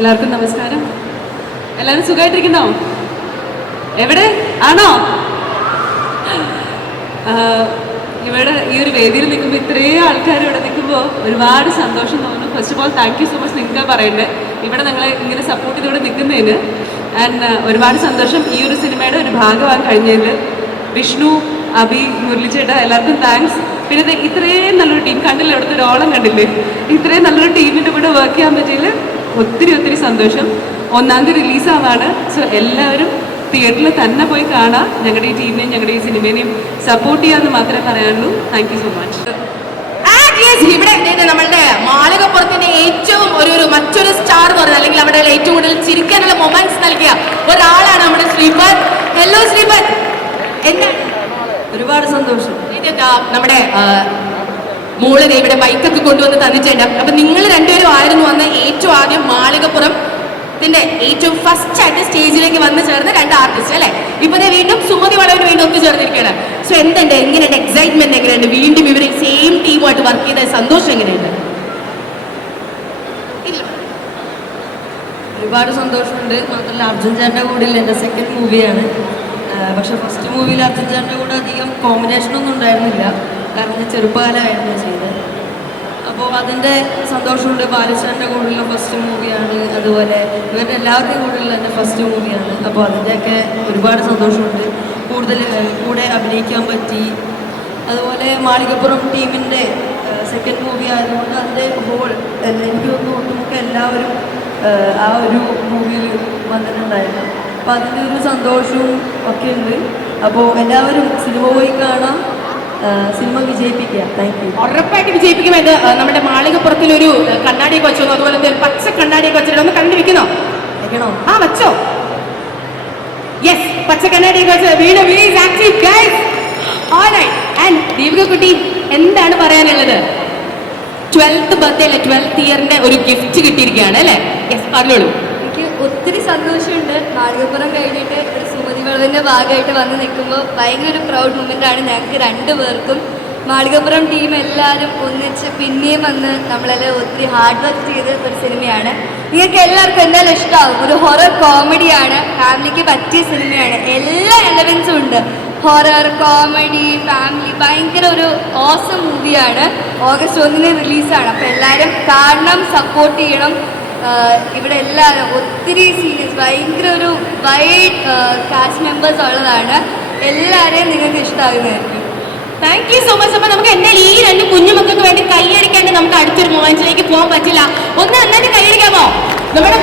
എല്ലാവർക്കും നമസ്കാരം. എല്ലാവരും സുഖമായിട്ടിരിക്കുന്നോ? എവിടെ ആണോ? ഇവിടെ ഈ ഒരു വേദിയിൽ നിൽക്കുമ്പോൾ ഇത്രയും ആൾക്കാർ ഇവിടെ നിൽക്കുമ്പോൾ ഒരുപാട് സന്തോഷം തോന്നുന്നു. First of all thank you so much നിങ്ങൾക്ക് പറയണ്ടേ ഇവിടെ നിങ്ങളെ ഇങ്ങനെ സപ്പോർട്ട് ചെയ്തോടെ നിൽക്കുന്നതിന്. ആൻഡ് ഒരുപാട് സന്തോഷം ഈ ഒരു സിനിമയുടെ ഒരു ഭാഗമാകാൻ കഴിഞ്ഞതിൽ. വിഷ്ണു, അഭി, മുരളിച്ചേട്ട എല്ലാവർക്കും താങ്ക്സ്. പിന്നെ ഇത്രയും നല്ലൊരു ടീം കണ്ടില്ല, ഇവിടുത്തെ ഒരു ഓളം കണ്ടില്ലേ, ഇത്രയും നല്ലൊരു ടീമിൻ്റെ കൂടെ വർക്ക് ചെയ്യാൻ പറ്റിയതിൽ ഒത്തിരി ഒത്തിരി സന്തോഷം. 1-ാം തീയതി റിലീസാവാണ്. സോ എല്ലാവരും തിയേറ്ററിൽ തന്നെ പോയി കാണാം. ഞങ്ങളുടെ ഈ ടീമിനെയും ഞങ്ങളുടെ ഈ സിനിമേനെയും സപ്പോർട്ട് ചെയ്യാമെന്ന് മാത്രമേ പറയാനുള്ളൂ. Thank you so much. ഇവിടെ നമ്മളുടെ മാളികപ്പുറത്തിന്റെ ഏറ്റവും മറ്റൊരു സ്റ്റാർ എന്ന് പറയുന്നത്, അല്ലെങ്കിൽ നമ്മുടെ ഏറ്റവും കൂടുതൽ ചിരിക്കാനുള്ള മൊമെന്റ്സ് നൽകിയ ഒരാളാണ് നമ്മുടെ ശ്രീപത്. ഹലോ ശ്രീപത്, എന്താണ്? ഒരുപാട് സന്തോഷം. നമ്മുടെ മോള് ഇവിടെ ബൈക്കൊക്കെ കൊണ്ടുവന്ന് തന്നിട്ടുണ്ട്. അപ്പൊ നിങ്ങൾ രണ്ടുപേരും ആയിരുന്നു വന്ന് ഏറ്റവും ആദ്യം മാളികപ്പുറം ഏറ്റവും ഫസ്റ്റ് ആയിട്ട് സ്റ്റേജിലേക്ക് വന്ന് ചേർന്ന 2 ആർട്ടിസ്റ്റ് അല്ലെ? ഇപ്പൊ വീണ്ടും സുമതി വളവിന് വീണ്ടും ഒത്തു ചേർന്നിരിക്കുകയാണ്. സോ എന്തുണ്ട്, എങ്ങനെയുണ്ട്, എക്സൈറ്റ്മെന്റ് എങ്ങനെയുണ്ട്? വീണ്ടും ഇവര് സെയിം ടീമുമായിട്ട് വർക്ക് ചെയ്ത സന്തോഷം എങ്ങനെയുണ്ട്? ഒരുപാട് സന്തോഷമുണ്ട്. മാത്രമല്ല അർജുൻ ചേട്ടൻ്റെ കൂടെ എൻ്റെ സെക്കൻഡ് മൂവിയാണ്. പക്ഷെ ഫസ്റ്റ് മൂവിയിൽ അർജുൻ ചേട്ടൻ്റെ കൂടെ അധികം കോമ്പിനേഷനൊന്നും ഉണ്ടായിരുന്നില്ല, കാരണം ഞാൻ ചെറുപ്പകാലമായിരുന്നു ചെയ്തത്. അപ്പോൾ അതിൻ്റെ സന്തോഷമുണ്ട്. ബാലചേട്ടൻ്റെ കൂടെയുള്ള ഫസ്റ്റ് മൂവിയാണ്, അതുപോലെ ഇവരുടെ എല്ലാവരുടെയും കൂടെയുള്ള എൻ്റെ ഫസ്റ്റ് മൂവിയാണ്. അപ്പോൾ അതിൻ്റെയൊക്കെ ഒരുപാട് സന്തോഷമുണ്ട്. കൂടെ അഭിനയിക്കാൻ പറ്റി. അതുപോലെ മാളികപ്പുറം ടീമിൻ്റെ സെക്കൻഡ് മൂവി ആയതുകൊണ്ട് അതിൻ്റെ എനിക്ക് തോന്നുന്നു ഒട്ടുമുക്ക എല്ലാവരും ആ ഒരു മൂവിയിൽ വന്നിട്ടുണ്ടായിരുന്നു. അപ്പോൾ അതിൻ്റെ ഒരു സന്തോഷവും ഒക്കെ ഉണ്ട്. അപ്പോൾ എല്ലാവരും സിനിമ പോയി കാണാം, സിനിമ വിജയിപ്പിക്കുക. Thank you. ഉറപ്പായിട്ട് വിജയിപ്പിക്കുമെന്ന് നമ്മുടെ മാളികപ്പുറത്തിൽ ഒരു കണ്ണാടിയൊക്കെ വെച്ചോ, അതുപോലെ പച്ച കണ്ണാടിയൊക്കെ വെച്ചിട്ട് ഒന്ന് കണ്ടു വെക്കുന്നോ? വെക്കണോ? ആ വെച്ചോ. യെസ്, പച്ച കണ്ണാടിയൊക്കെ വെച്ച് വീണ്ടും active guys. Alright. And Deepika കുട്ടി, എന്താണ് പറയാനുള്ളത്? 12th ബർത്ത്ഡേ അല്ലെ, 12th ഇയറിന്റെ ഒരു ഗിഫ്റ്റ് കിട്ടിയിരിക്കുകയാണ് അല്ലേ? യെസ്, പറഞ്ഞോളൂ. എനിക്ക് ഒത്തിരി സന്തോഷമുണ്ട്. മാളികപ്പുറം കഴിഞ്ഞിട്ട് ഒരു സുമതി വളവിൻ്റെ ഭാഗമായിട്ട് വന്ന് നിൽക്കുമ്പോൾ ഭയങ്കര ഒരു പ്രൗഡ് മൊമെൻ്റ് ആണ് ഞങ്ങൾക്ക് 2 പേർക്കും. മാളികപ്പുറം ടീം എല്ലാവരും ഒന്നിച്ച് പിന്നെയും വന്ന് നമ്മളെല്ലാം ഒത്തിരി ഹാർഡ് വർക്ക് ചെയ്ത ഒരു സിനിമയാണ്. നിങ്ങൾക്ക് എല്ലാവർക്കും എന്തായാലും ഇഷ്ടമാവും. ഒരു ഹൊറർ കോമഡിയാണ്, ഫാമിലിക്ക് പറ്റിയ സിനിമയാണ്. എല്ലാ എലമെൻസും ഉണ്ട്. ഹൊറർ, കോമഡി, ഫാമിലി, ഭയങ്കര ഒരു ഓസം മൂവിയാണ്. ഓഗസ്റ്റ് 1 റിലീസാണ്. അപ്പോൾ എല്ലാവരും കാണണം, സപ്പോർട്ട് ചെയ്യണം. ഇവിടെ എല്ലാവരും ഒത്തിരി സീനിയേഴ്സ്, ഭയങ്കര ഒരു വൈഡ് കാസ്റ്റ് മെമ്പേഴ്സ് ഉള്ളതാണ്. എല്ലാവരെയും നിങ്ങൾക്ക് ഇഷ്ടമാകുന്നതായിരിക്കും. Thank you so much. അപ്പൊ നമുക്ക് എന്തായാലും ഈ 2 കുഞ്ഞുമക്കൾക്ക് വേണ്ടി കൈയടിക്കാണ്ട് നമുക്ക് അടുത്തൊരു മൊമെന്റിലേക്ക് പോകാൻ പറ്റില്ല. ഒന്ന് നന്നായിട്ട് കൈയടിക്കാമോ? നമ്മുടെ